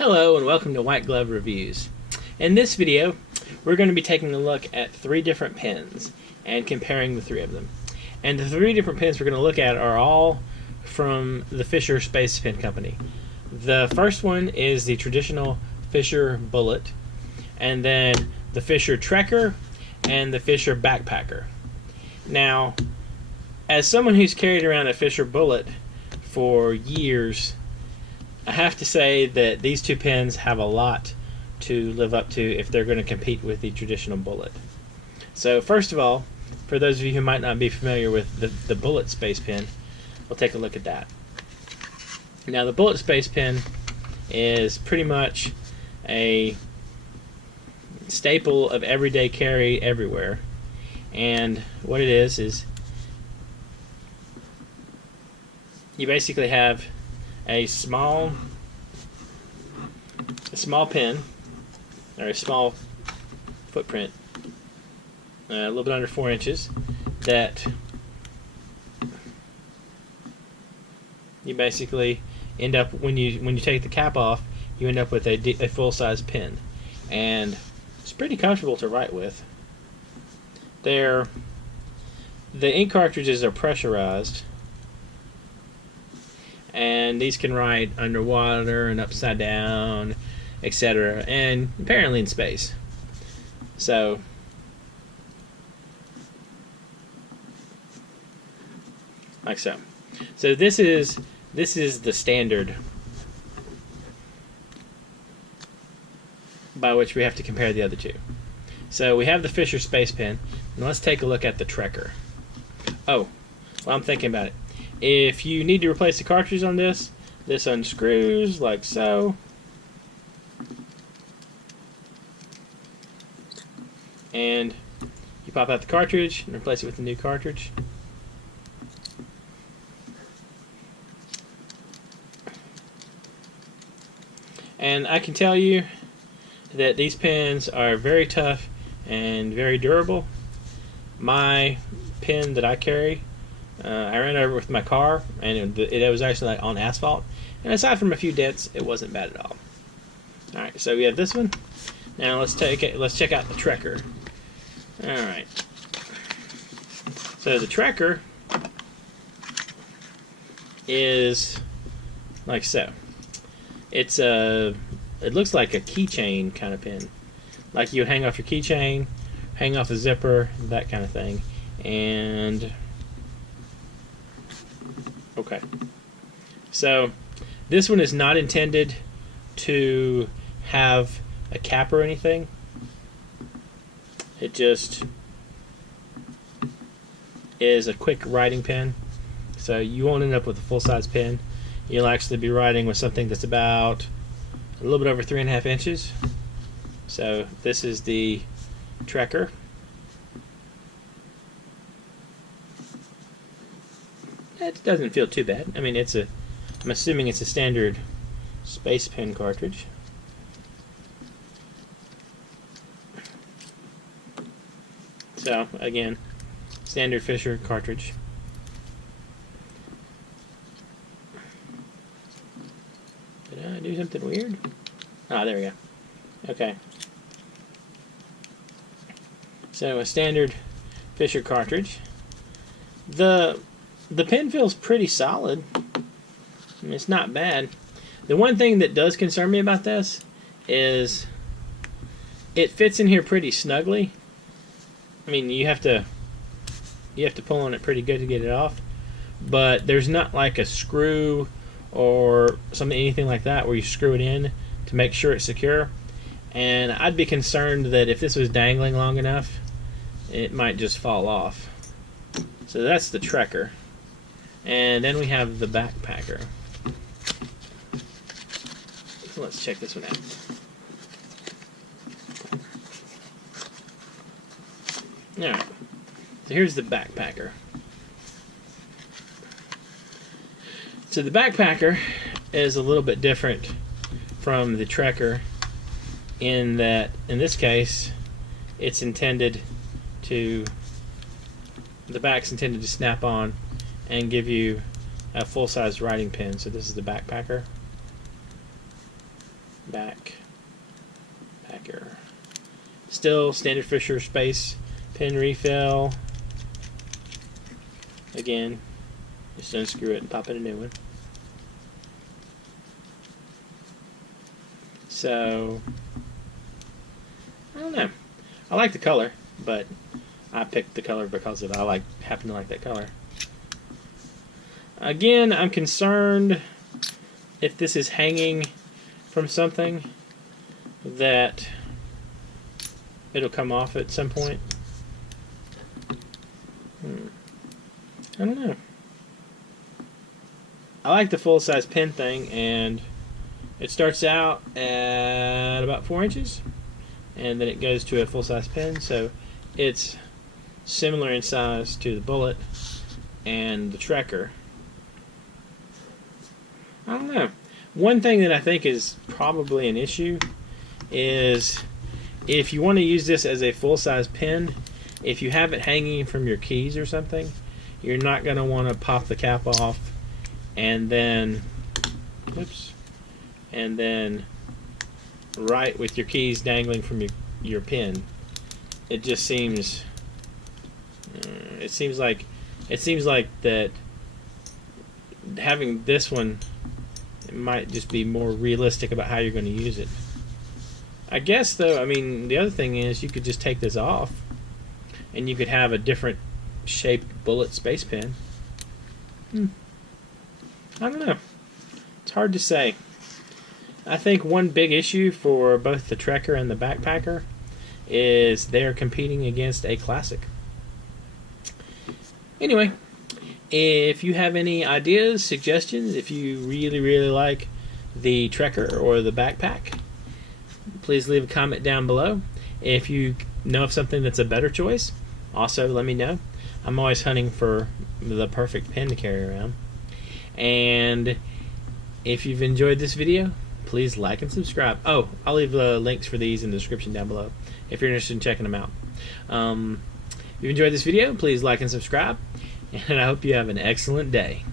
Hello and welcome to White Glove Reviews. In this video, we're going to be taking a look at 3 different pens and comparing the 3 of them. And the 3 different pens we're going to look at are all from the Fisher Space Pen Company. The first one is the traditional Fisher Bullet, and then the Fisher Trekker, and the Fisher Backpacker. Now, as someone who's carried around a Fisher Bullet for years, I have to say that these 2 pens have a lot to live up to if they're going to compete with the traditional Bullet. So first of all, for those of you who might not be familiar with the Bullet Space Pen, we'll take a look at that. Now the Bullet Space Pen is pretty much a staple of everyday carry everywhere, and what it is you basically have a small pen, or a small footprint, a little bit under 4 inches, that you basically end up, when you take the cap off, you end up with a full-size pen, and it's pretty comfortable to write with. The ink cartridges are pressurized, and these can write underwater and upside down, etc., and apparently in space. So like so. So this is the standard by which we have to compare the other 2. So we have the Fisher Space Pen, and let's take a look at the Trekker. Oh, well, I'm thinking about it. If you need to replace the cartridge on this unscrews like so, and you pop out the cartridge and replace it with a new cartridge. And I can tell you that these pens are very tough and very durable. My pen that I carry, I ran over with my car, and it was actually like on asphalt, and aside from a few dents, it wasn't bad at all. Alright, so we have this one. Now let's check out the Trekker. Alright. So the Trekker is like so. It looks like a keychain kind of pen. Like you would hang off your keychain, hang off a zipper, that kind of thing. And okay. So this one is not intended to have a cap or anything. It just is a quick writing pen. So you won't end up with a full-size pen. You'll actually be writing with something that's about a little bit over 3.5 inches. So this is the Trekker. It doesn't feel too bad. I mean, I'm assuming it's a standard space pen cartridge. So again, standard Fisher cartridge. Did I do something weird? Ah, there we go. Okay. So a standard Fisher cartridge. The pen feels pretty solid. I mean, it's not bad. The one thing that does concern me about this is it fits in here pretty snugly. I mean, you have to pull on it pretty good to get it off, but there's not like a screw or anything like that where you screw it in to make sure it's secure. And I'd be concerned that if this was dangling long enough, it might just fall off. So that's the Trekker. And then we have the Backpacker. So let's check this one out. Alright, so here's the Backpacker. So the Backpacker is a little bit different from the Trekker in that, in this case, it's intended to, the back's intended to snap on and give you a full-size writing pen. So this is the Backpacker. backpacker. Still standard Fisher Space pen refill. Again, just unscrew it and pop in a new one. So, I don't know. I like the color, but I picked the color because I happen to like that color. Again, I'm concerned if this is hanging from something that it'll come off at some point. I don't know. I like the full-size pen thing, and it starts out at about 4 inches, and then it goes to a full-size pen, so it's similar in size to the Bullet and the Trekker. I don't know. One thing that I think is probably an issue is if you want to use this as a full-size pen, if you have it hanging from your keys or something, you're not going to want to pop the cap off and then, oops, and then write with your keys dangling from your pen. It just seems, it seems like that having this one, it might just be more realistic about how you're going to use it. I guess, though, I mean, the other thing is you could just take this off and you could have a different shaped Bullet space pen. I don't know. It's hard to say. I think one big issue for both the Trekker and the Backpacker is they're competing against a classic. Anyway, if you have any ideas, suggestions, if you really like the Trekker or the Backpack, please leave a comment down below. If you know of something that's a better choice, also let me know. I'm always hunting for the perfect pen to carry around. And if you've enjoyed this video, please like and subscribe. Oh, I'll leave links for these in the description down below if you're interested in checking them out. If you enjoyed this video, please like and subscribe, and I hope you have an excellent day.